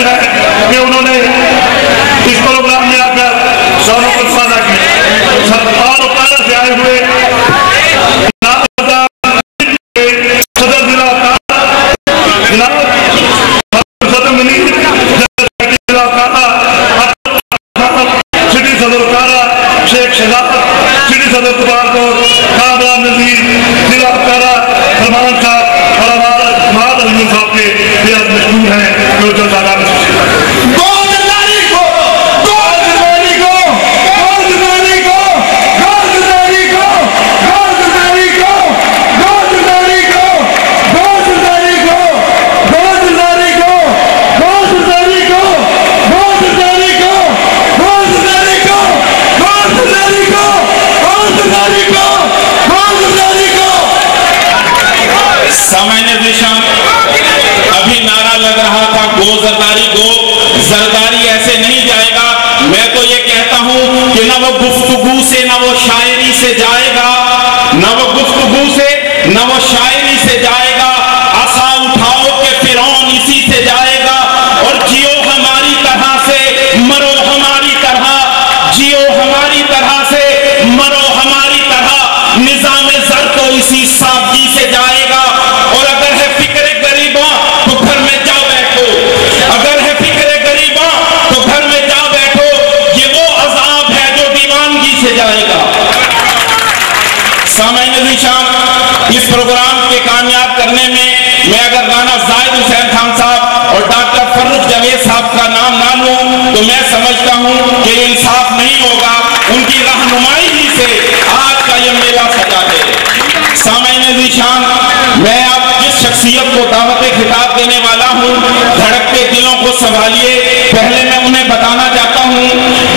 قابل ہے کہ انہوں نے اس پروگرام میں آ کر شعروں کو سازا کیا. اور اوکارا سے آئے ہوئے صدر ضلع صدر منیر ضلع سٹی صدر اوکارا شیخ شہزاد سٹی صدر کبارپور کامران نذیر ضلع اوکارا سلمان صاحب اور ہمارا جماعت علمی صاحب کے بےحد مشہور ہیں جو جلسہ میں ابھی نعرہ لگ رہا تھا گو زرداری گو. زرداری ایسے نہیں جائے گا. میں تو یہ کہتا ہوں کہ نہ وہ گفتگو سے نہ وہ شاعری سے جائے گا, نہ وہ گفتگو سے نہ وہ شاعری سے جائے گا. عصا اٹھاؤ کہ فرعون اسی سے جائے گا. اور جیو ہماری طرح سے مرو ہماری طرح, جیو ہماری طرح سے مرو ہماری طرح. نظام زر تو اسی سادگی سے جائے گا. اور اگر ہے فکر غریباں تو گھر میں جا بیٹھو, اگر ہے فکر غریباں تو گھر میں جا بیٹھو. یہ وہ عذاب ہے جو دیوانگی سے جائے گا. سامعین ذیشان, اس پروگرام کے کامیاب کرنے میں اگر رانا زاہد حسین خان صاحب اور ڈاکٹر فرخ جاوید صاحب کا نام نہ لوں تو میں سمجھتا ہوں کہ انصاف نہیں ہوگا. ان کی رہنمائی ہی سے آج کا یہ میلہ سجا ہے. سامعین ذیشان, میں اب جس شخصیت کو دعوت خطاب دینے والا ہوں, دھڑکتے دلوں کو سنبھالیے. پہلے میں انہیں بتانا چاہتا ہوں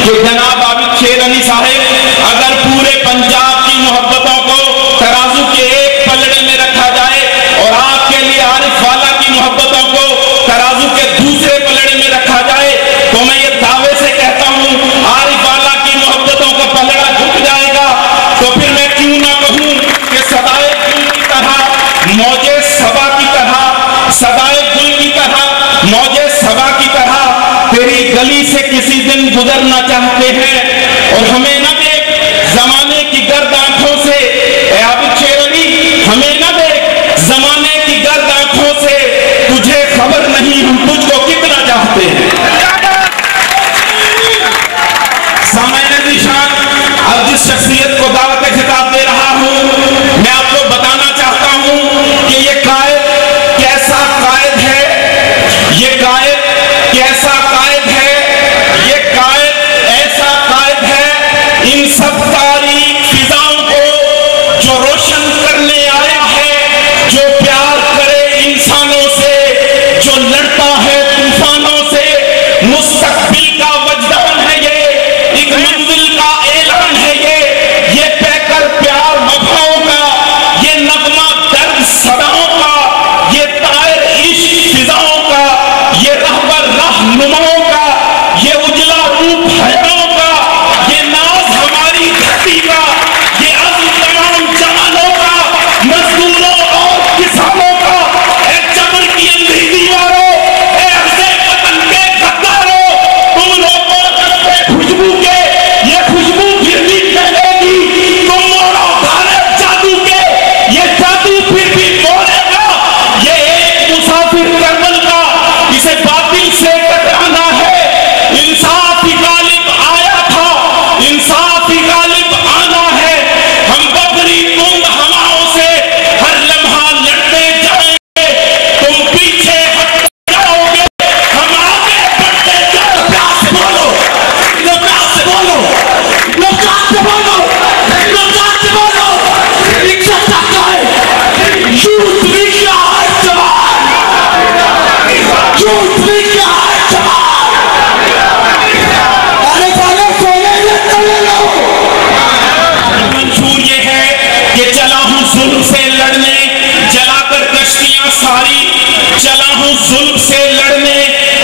کہ جناب عابد شیر علی صاحب اگر پورے پنجاب کی محبتوں کو ترازو کے ایک پلڑے میں رکھا جائے اور آپ کے لیے عارف والا کی محبتوں کو ترازو کے دوسرے پلڑے میں رکھا جائے تو میں یہ دعوے سے کہتا ہوں عارف والا کی محبتوں کا پلڑا جھک جائے گا. تو پھر میں کیوں نہ کہوں کہ صدائے گل کی طرح موجے صبا کی طرح, صدائے گل کی طرح موجے صبا کی طرح تیری گلی سے کسی دن گزرنا چاہتے ہیں. اور ہمیں نہ دیکھ زمانے کی گرد آنکھوں سے, اے عابد شیر علی ہمیں نہ دیکھ زمانے کی گرد آنکھوں سے, تجھے خبر نہیں ہم تجھ کو کتنا چاہتے ہیں. سامعین ذیشان, اب جس شخصیت کو دعوت خطاب دے رہا ہوں میں آپ کو بتانا چاہتا ہوں کہ یہ قائد کیسا قائد ہے, یہ قائد کیسا قائد ہے, یہ قائد ایسا قائد ہے. ان سب تاریک فضاؤں کو جو روشن کرنے آیا ہے, جو پیار کرے انسانوں سے, جو لڑتا ہے طوفانوں سے. مستقبل کا وجدان ہے یہ, ایک منزل کا اعلان ہے یہ پیکر پیار وفاؤں کا, یہ نغمہ درد صداؤں کا, یہ طائر عشق فضاؤں کا, یہ رہبر رہنماؤں کا, یہ اجلا روپ حیاؤں کا, یہ ناز ہماری دھرتی کا, یہ عزم تمام جوانوں کا, مزدوروں اور کسانوں کا. اے چمن کی اندھی دیواروں, اے عرض وطن کے غداروں, تم لوگوں کے خوشبو کے یہ خوشبو پھر بھی پھیلے گی. تم موڑو دھارے جادو کے یہ جادو پھر بھی موڑے گا. یہ ایک مسافر کربل کا, اسے باطل سے ٹکرانا ہے. انصاف ہی غالب آیا تھا, انصاف ہی غالب آنا ہے. ہم ببری تند ہواؤں سے ہر لمحہ لڑتے جائیں گے, تم پیچھے ہٹ جاؤ گے, ہم آگے بڑھتے جائیں گے. پیار سے بولو, پیار سے بولو, پیار سے بولو, پیار سے بولو. رکشا چاہتا ہے یوتھ رکشا ہے جوان, یوتھ رکشا ہے جوان. ارے سارے سونے لے لو. منشور یہ ہے کہ چلا ہوں ظلم سے لڑنے, جلا کر کشتیاں ساری, چلا ہوں ظلم سے لڑنے,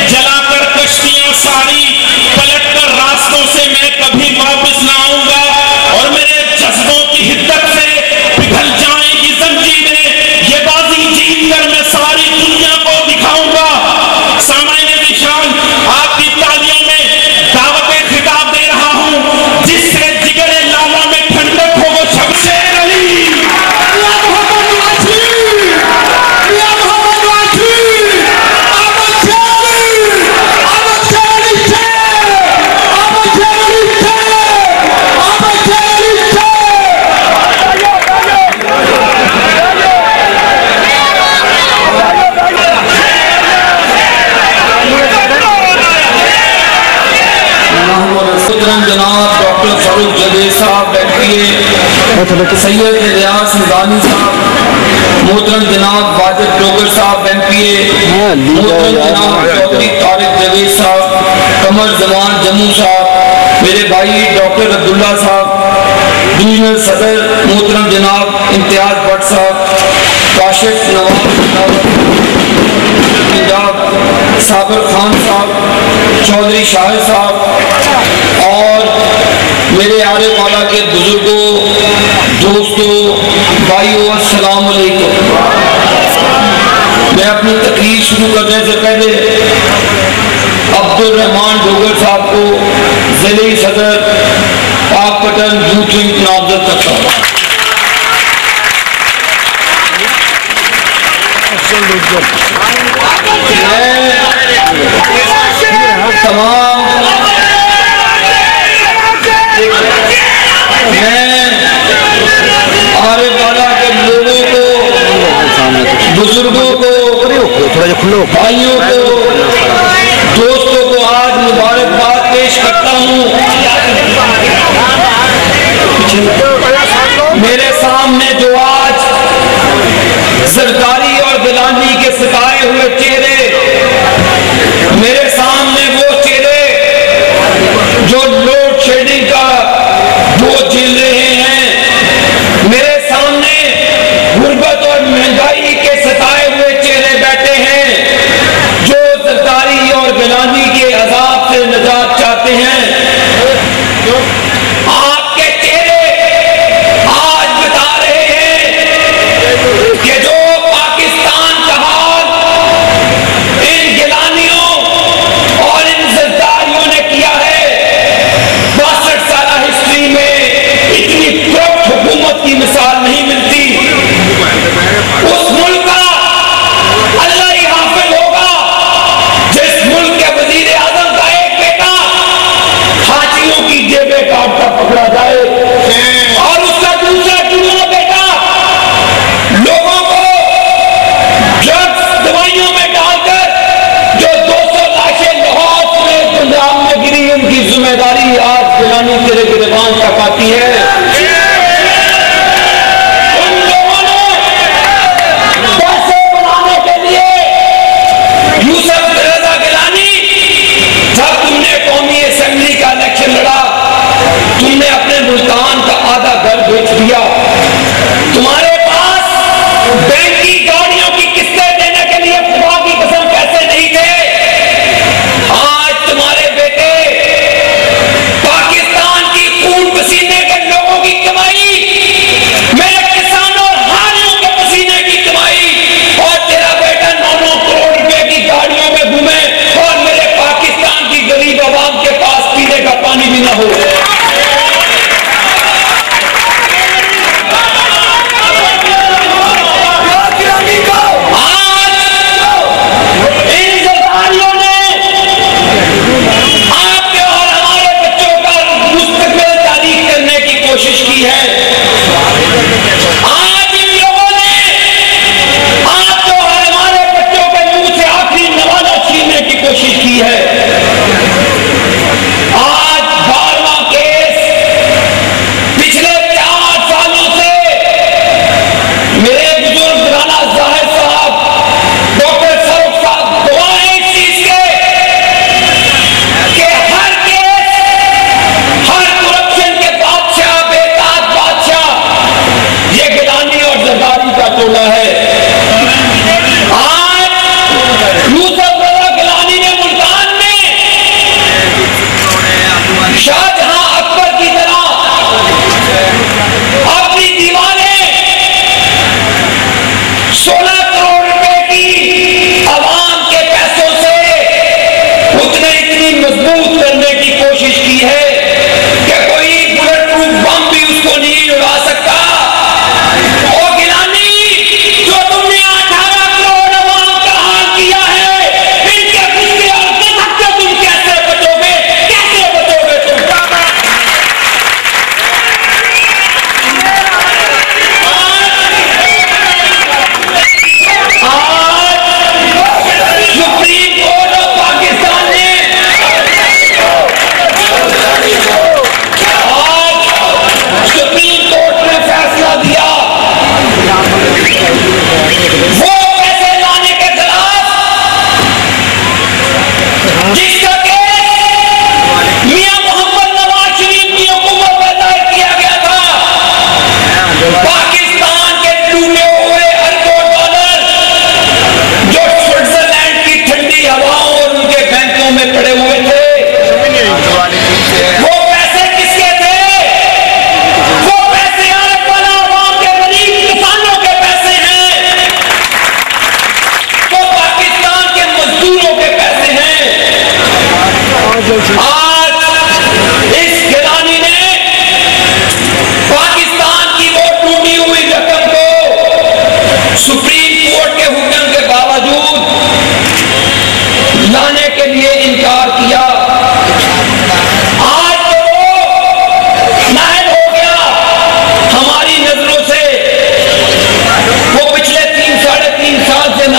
جلا کر کشتیاں ساری. پلٹ کر راستوں سے میں کبھی واپس نہ آؤں گا, اور میرے جذبوں کی حدت سے پگھل جائیں گی زنجیریں. یہ بازی جیت کر میں ساری دنیا کو دکھاؤں گا. سامعین ذیشان, سید ریاض حمدانی صاحب، محترم جناب واجد ڈوگر صاحب MP A، محترم جناب چودھری طارق جاوید صاحب، قمر زمان جموں صاحب، میرے بھائی ڈاکٹر عبداللہ صاحب، ڈویژنل صدر محترم جناب امتیاز بٹ صاحب، کاشف نواز پنجاب صابر خان صاحب، چودھری شاہد صاحب، اور میرے عارف والا کے بزرگوں، دوستوں، بھائیوں، السلام علیکم۔ میں اپنی تقریر شروع کرنے سے پہلے عبد الرحمان ڈوگر صاحب کو ضلعی صدر پاک پٹن یوتھ ونگ نامزد کرتا ہوں۔ میں عارف والا کے لوگوں کو، بزرگوں کو، بھائیوں کو، دوستوں کو آج مبارکباد پیش کرتا ہوں۔ میرے سامنے جو آج زرداری اور گیلانی کے ستائے ہوئے چہرے، میرے سامنے وہ چہرے جو لوڈ شیڈنگ کا بوجھ جھیل رہے ہیں، میرے سامنے غربت اور مہنگائی کے ستائے ہوئے چہرے بیٹھے ہیں جو زرداری اور گیلانی کے عذاب سے نجات چاہتے ہیں۔ آپ کے چہرے آج بتا رہے ہیں کہ جو پاکستان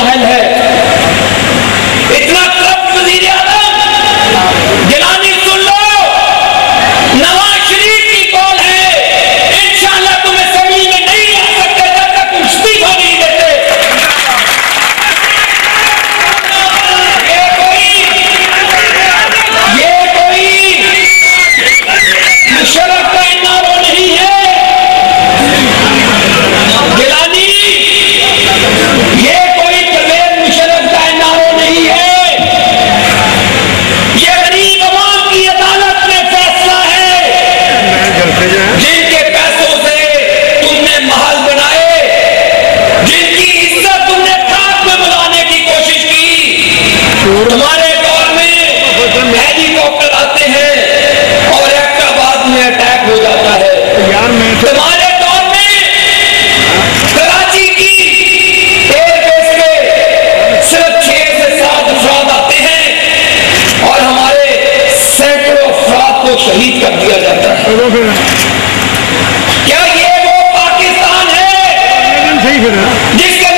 نااہل ہے. اتنا کرپٹ وزیر اعظم گیلانی سن لو، نواز شریف کی کال ہے، انشاءاللہ تمہیں اسمبلی میں نہیں آ سکتے جب تک تم استعفا نہیں دیتے. یہ کوئی مشرف کا انارو نہیں ہے گیلانی، یہ کوئی پرویز مشرف کا انارو نہیں ہے. یہ غریب عوام کی عدالت میں فیصلہ ہے. جن کے پیسوں سے تم نے محل بنائے، جن کی عزت تم نے خاک میں ملانے کی کوشش کی، تمہارے دور میں ہیلی کاپٹر آتے ہیں اور ایک آباد میں اٹیک ہو جاتا ہے. تمہارے دور میں کراچی کی ایئر بیس پہ صرف 6 سے 7 افراد آتے ہیں اور ہمارے سینکڑوں افراد کو شہید کر دیا جاتا ہے. کیا یہ وہ پاکستان ہے جس کے